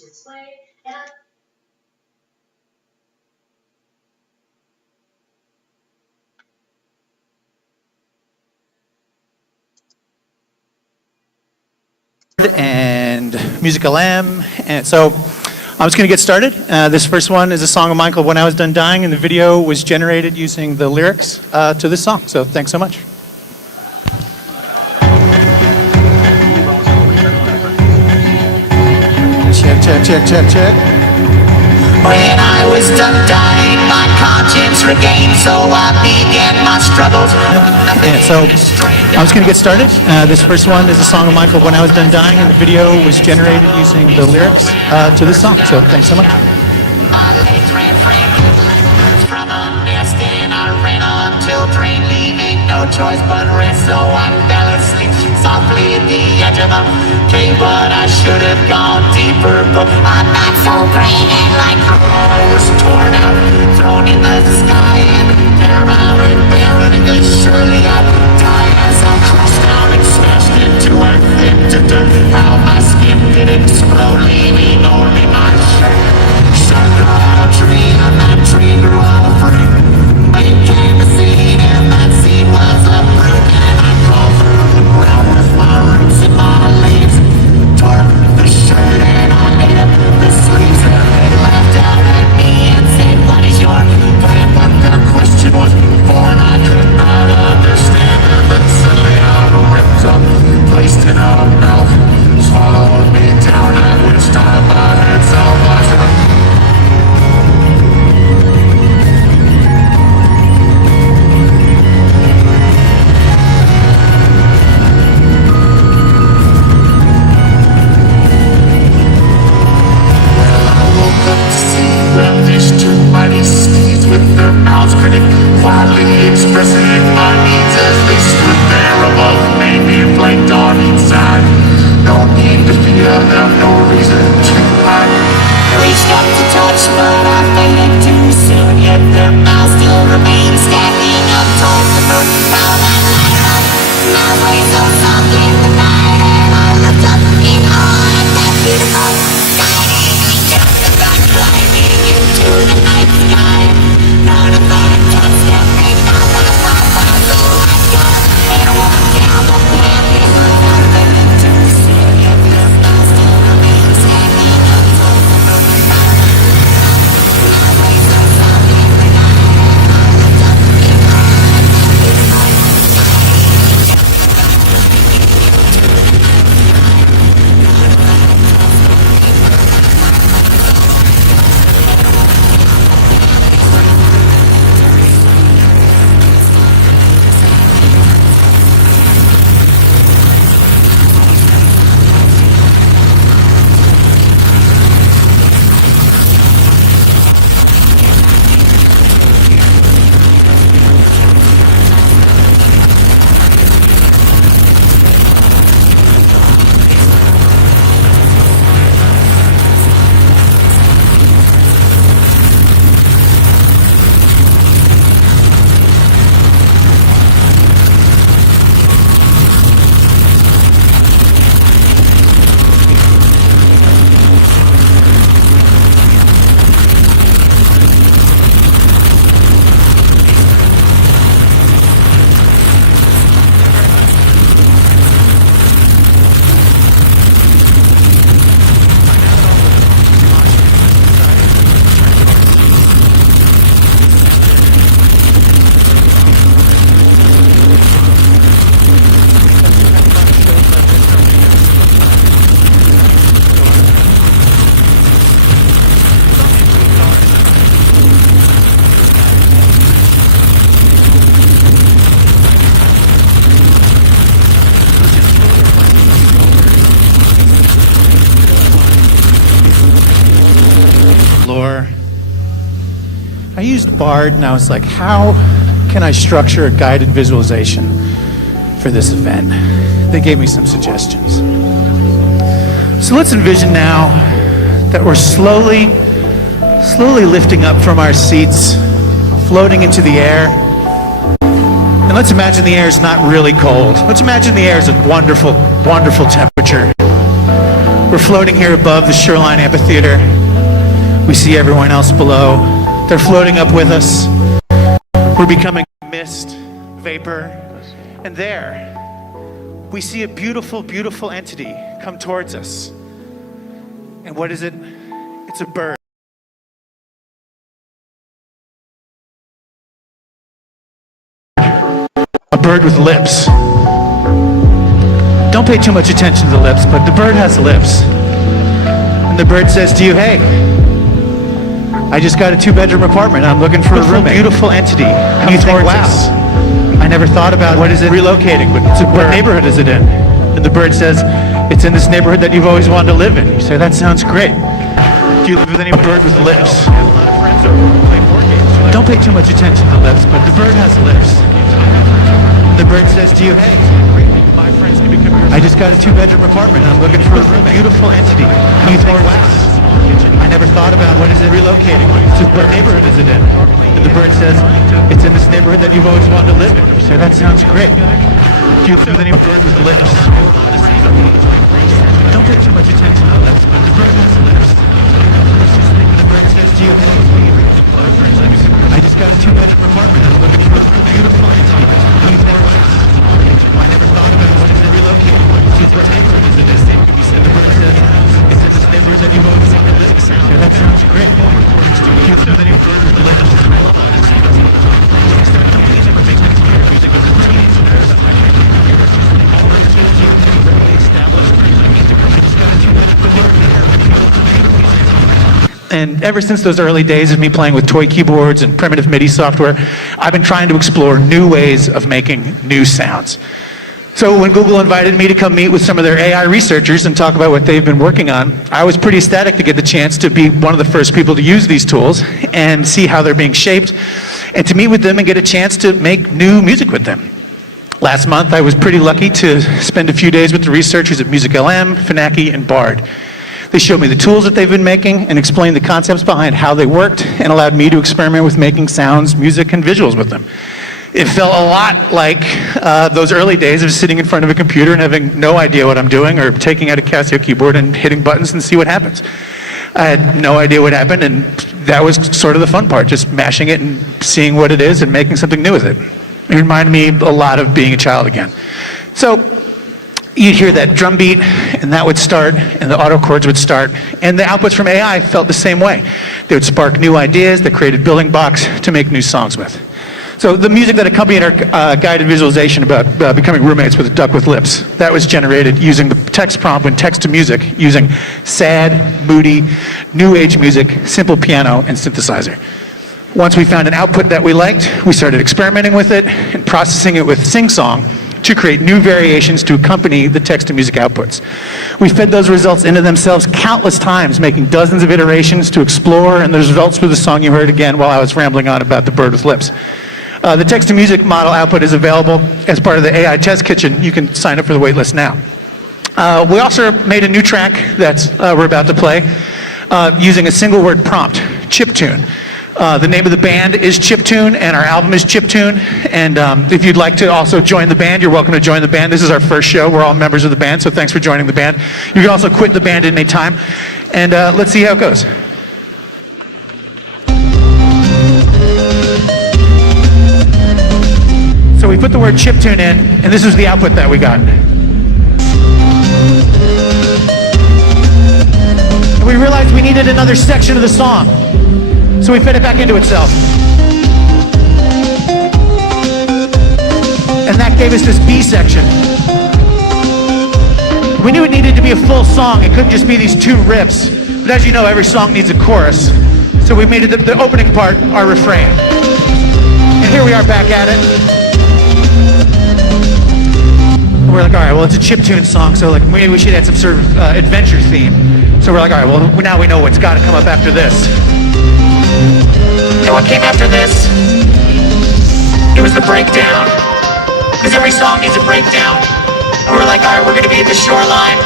display. And musical M, and so I'm just going to get started. This first one is a song of mine called When I Was Done Dying, and the video was generated using the lyrics to this song, so thanks so much. Check. When I was done dying, my conscience regained, so I began my struggles. And so I'm just going to get started. This first one is a song of mine called When I Was Done Dying, and the video was generated using the lyrics to this song, so thanks so much. My legs ran frantic from a nest, and I ran until drained, leaving no choice but rest. So I fell asleep softly at the edge of a cave, but I should have gone deeper. But I'm not so brave, and like I was torn out, thrown in the sky, and paramount and surely I'd die as I crashed down and smashed into earth, into dirt. How my skin did explode, leaving only my shirt. Shut a tree, and that tree grew all fruit. It came a seed, and that seed was a fruit. And I crawled through the ground with my roots and my leaves. Tore the shirt and I ate up the sleeves. And they laughed out at me and said, "What is your plan?" But their question was born, I could not understand. And then suddenly I ripped up, placed in a mouth, swallowed me down, at which time I had salvation. With their mouths grinning, quietly expressing my needs as they stood there above me, being blanked on each side. No need to fear them, no reason to hide. Reached up to touch, but I faded too soon. Yet their mouths still remain standing up towards the moon. Now that light up, my way so soft in the night, and I looked up in awe at that beautiful sky. And I jumped about climbing into the night sky. Not a thought touched them, and now that my puzzle was gone, and walked down the path in the garden to see if their mouths still remain standing up towards the moon. My way so soft in the night, and I looked up in awe at that beautiful sky. And I jumped about climbing into the night sky. Not a thought touched them, and now that my puzzle was gone, and walked down the path in the garden. I used Bard, and I was like, how can I structure a guided visualization for this event? They gave me some suggestions. So let's envision now that we're slowly lifting up from our seats, floating into the air. And let's imagine the air is not really cold. Let's imagine the air is a wonderful, wonderful temperature. We're floating here above the Shoreline Amphitheater. We see everyone else below. They're floating up with us. We're becoming mist, vapor, and there we see a beautiful, beautiful entity come towards us. And what is it? It's a bird. A bird with lips. Don't pay too much attention to the lips, but the bird has lips. And the bird says to you, hey, I just got a 2-bedroom apartment. I'm looking for a roommate. Beautiful entity. And you think, wow, I never thought about what is it relocating, but what neighborhood is it in? And the bird says, it's in this neighborhood that you've always wanted to live in. You say, that sounds great. Do you live with any bird with lips? Don't pay too much attention to the lips, but the bird has lips. The bird says to you, hey, I just got a 2-bedroom apartment and I'm looking for a roommate. Beautiful entity. And you think, wow, I never thought about what is it relocating. What neighborhood is it in? And the bird says, it's in this neighborhood that you've always wanted to live in. You say, that sounds great. Do you live with any bird with lips? Don't pay too much attention to the lips, but the bird has lips. The bird says to you, hey, I just got a 2-bedroom apartment and I'm looking for a beautiful entity. I never thought about what is it relocating. What neighborhood is it in? And the bird says, it's in this neighborhood that you've always wanted to live in. So that sounds great. Do you live with any bird with lips? Music as a teenager. All the tools you can really establish. I just got a 2-bedroom. And ever since those early days of me playing with toy keyboards and primitive MIDI software, I've been trying to explore new ways of making new sounds. So when Google invited me to come meet with some of their AI researchers and talk about what they've been working on, I was pretty ecstatic to get the chance to be one of the first people to use these tools and see how they're being shaped, and to meet with them and get a chance to make new music with them. Last month, I was pretty lucky to spend a few days with the researchers at Music LM, Finaki, and Bard. They showed me the tools that they've been making and explained the concepts behind how they worked and allowed me to experiment with making sounds, music, and visuals with them. It felt a lot like those early days of sitting in front of a computer and having no idea what I'm doing, or taking out a Casio keyboard and hitting buttons and see what happens. I had no idea what happened, and that was sort of the fun part, just mashing it and seeing what it is and making something new with it. It reminded me a lot of being a child again. So you'd hear that drum beat, and that would start, and the auto chords would start, and the outputs from AI felt the same way. They would spark new ideas that created building blocks to make new songs with. So the music that accompanied our guided visualization about becoming roommates with a duck with lips, that was generated using the text prompt when text to music, using sad, moody, new age music, simple piano, and synthesizer. Once we found an output that we liked, we started experimenting with it and processing it with SingSong to create new variations to accompany the text to music outputs. We fed those results into themselves countless times, making dozens of iterations to explore, and the results were the song you heard again while I was rambling on about the bird with lips. The text-to-music model output is available as part of the AI Test Kitchen. You can sign up for the waitlist now. We also made a new track that we're about to play using a single-word prompt, chiptune. The name of the band is Chiptune, and our album is Chiptune. And if you'd like to also join the band, you're welcome to join the band. This is our first show. We're all members of the band, so thanks for joining the band. You can also quit the band at any time. And let's see how it goes. So we put the word chiptune in, and this is the output that we got. And we realized we needed another section of the song, so we fed it back into itself. And that gave us this B section. We knew it needed to be a full song. It couldn't just be these two riffs. But as you know, every song needs a chorus. So we made it the opening part our refrain. And here we are back at it. We're like, all right, well, it's a chiptune song, so like maybe we should add some sort of adventure theme. So we're like, all right, well, now we know what's got to come up after this. And what came after this? It was the breakdown. Because every song needs a breakdown. And we're like, all right, we're going to be at the shoreline.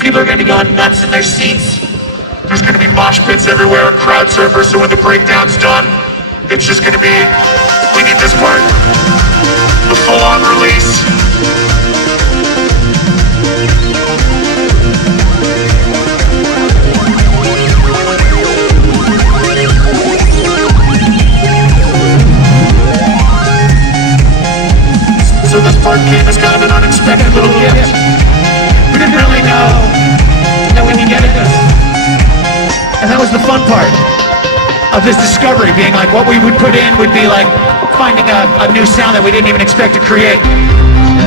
People are going to be going nuts in their seats. There's going to be mosh pits everywhere, crowd surfers, so when the breakdown's done, it's just going to be, we need this part. The full-on release. gave us kind of an unexpected little gift. We didn't really know that we could get it. And that was the fun part of this discovery, being like what we would put in would be like finding a new sound that we didn't even expect to create.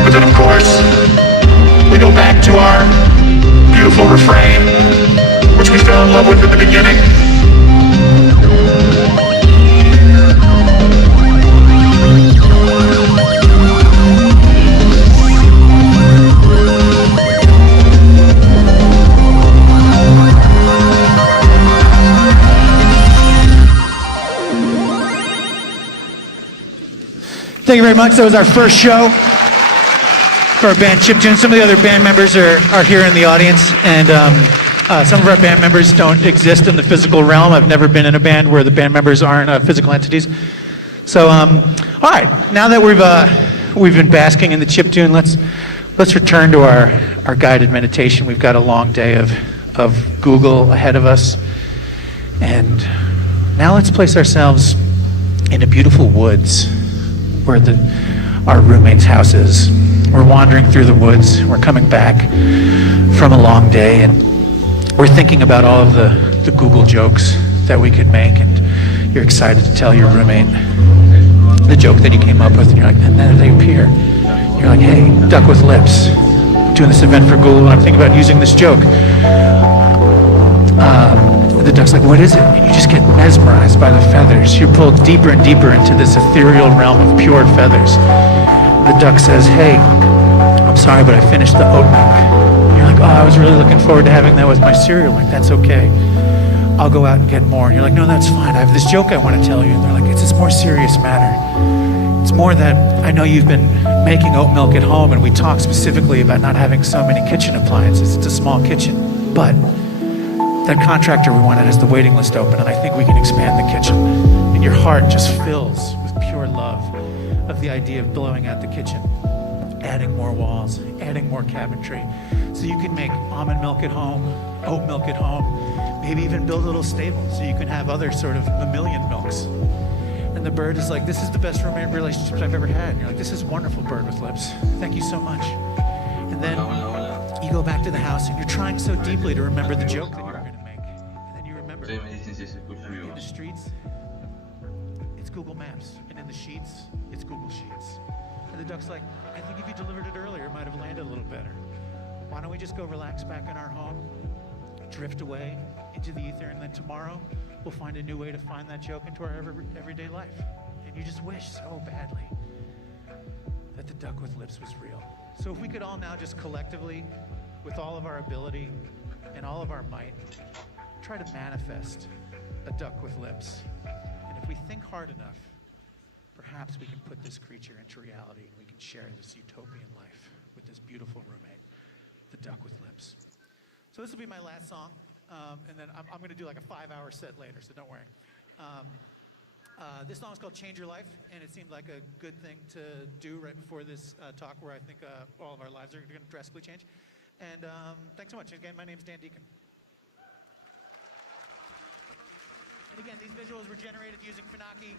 But then of course, we go back to our beautiful refrain, which we fell in love with at the beginning. Thank you very much. That was our first show for our band Chiptune. Some of the other band members are here in the audience, and some of our band members don't exist in the physical realm. I've never been in a band where the band members aren't physical entities. So, all right, now that we've been basking in the chiptune, let's return to our guided meditation. We've got a long day of Google ahead of us, and now let's place ourselves in a beautiful woods where our roommate's house is. We're wandering through the woods. We're coming back from a long day, and we're thinking about all of the Google jokes that we could make, and you're excited to tell your roommate the joke that you came up with, and you're like, and then they appear. You're like, hey, duck with lips. Doing this event for Google, and I'm thinking about using this joke. The duck's like, what is it? And you just get mesmerized by the feathers. You're pulled deeper and deeper into this ethereal realm of pure feathers. The duck says, hey, I'm sorry, but I finished the oat milk. And you're like, oh, I was really looking forward to having that with my cereal. Like, that's okay. I'll go out and get more. And you're like, no, that's fine. I have this joke I want to tell you. And they're like, it's this more serious matter. It's more that I know you've been making oat milk at home, and we talked specifically about not having so many kitchen appliances. It's a small kitchen. But that contractor we wanted has the waiting list open, and I think we can expand the kitchen. And your heart just fills with pure love of the idea of blowing out the kitchen, adding more walls, adding more cabinetry, so you can make almond milk at home, oat milk at home, maybe even build a little stable so you can have other sort of mammalian milks. And the bird is like, this is the best romantic relationship I've ever had. And you're like, this is wonderful, bird with lips. Thank you so much. And then you go back to the house, and you're trying so deeply to remember the joke that you were going to make. And then you remember, in the streets, it's Google Maps. And in the sheets, it's Google Sheets. And the duck's like, I think if you delivered it earlier, it might have landed a little better. Why don't we just go relax back in our home, drift away into the ether, and then tomorrow we'll find a new way to find that joke into our everyday life. And you just wish so badly that the duck with lips was real. So if we could all now just collectively, with all of our ability and all of our might, try to manifest a duck with lips. And if we think hard enough, perhaps we can put this creature into reality, and we can share this utopian life with this beautiful roommate, the duck with lips. So this will be my last song, and then I'm going to do like a 5-hour set later, so don't worry. This song is called Change Your Life, and it seemed like a good thing to do right before this talk, where I think all of our lives are going to drastically change. And thanks so much. Again, my name's Dan Deacon. And again, these visuals were generated using Funaki.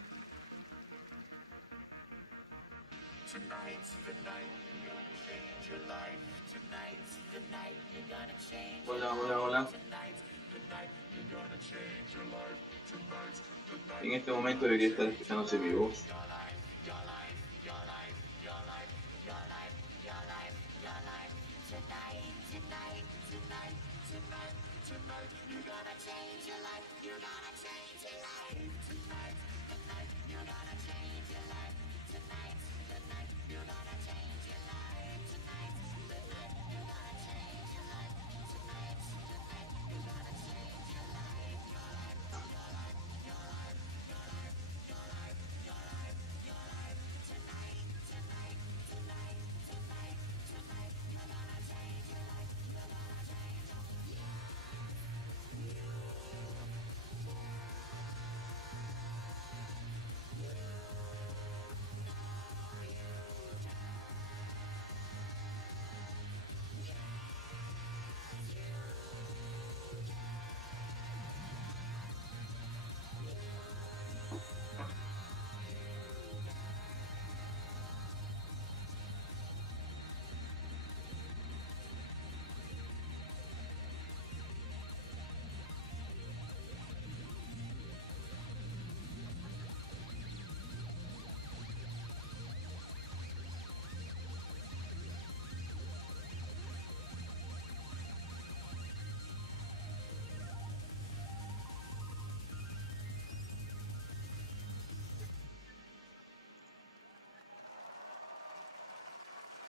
Tonight's the night you're gonna change your life. Tonight's the night you're gonna change your life. Hola. Tonight's the night you're gonna change your life. Tonight's the night. En este momento debería estar escuchándose mi voz. Your life, your life, your life, your life, your life, your life, your life. Tonight, tonight, tonight, tonight, tonight. You're gonna change your life. You're gonna change your life.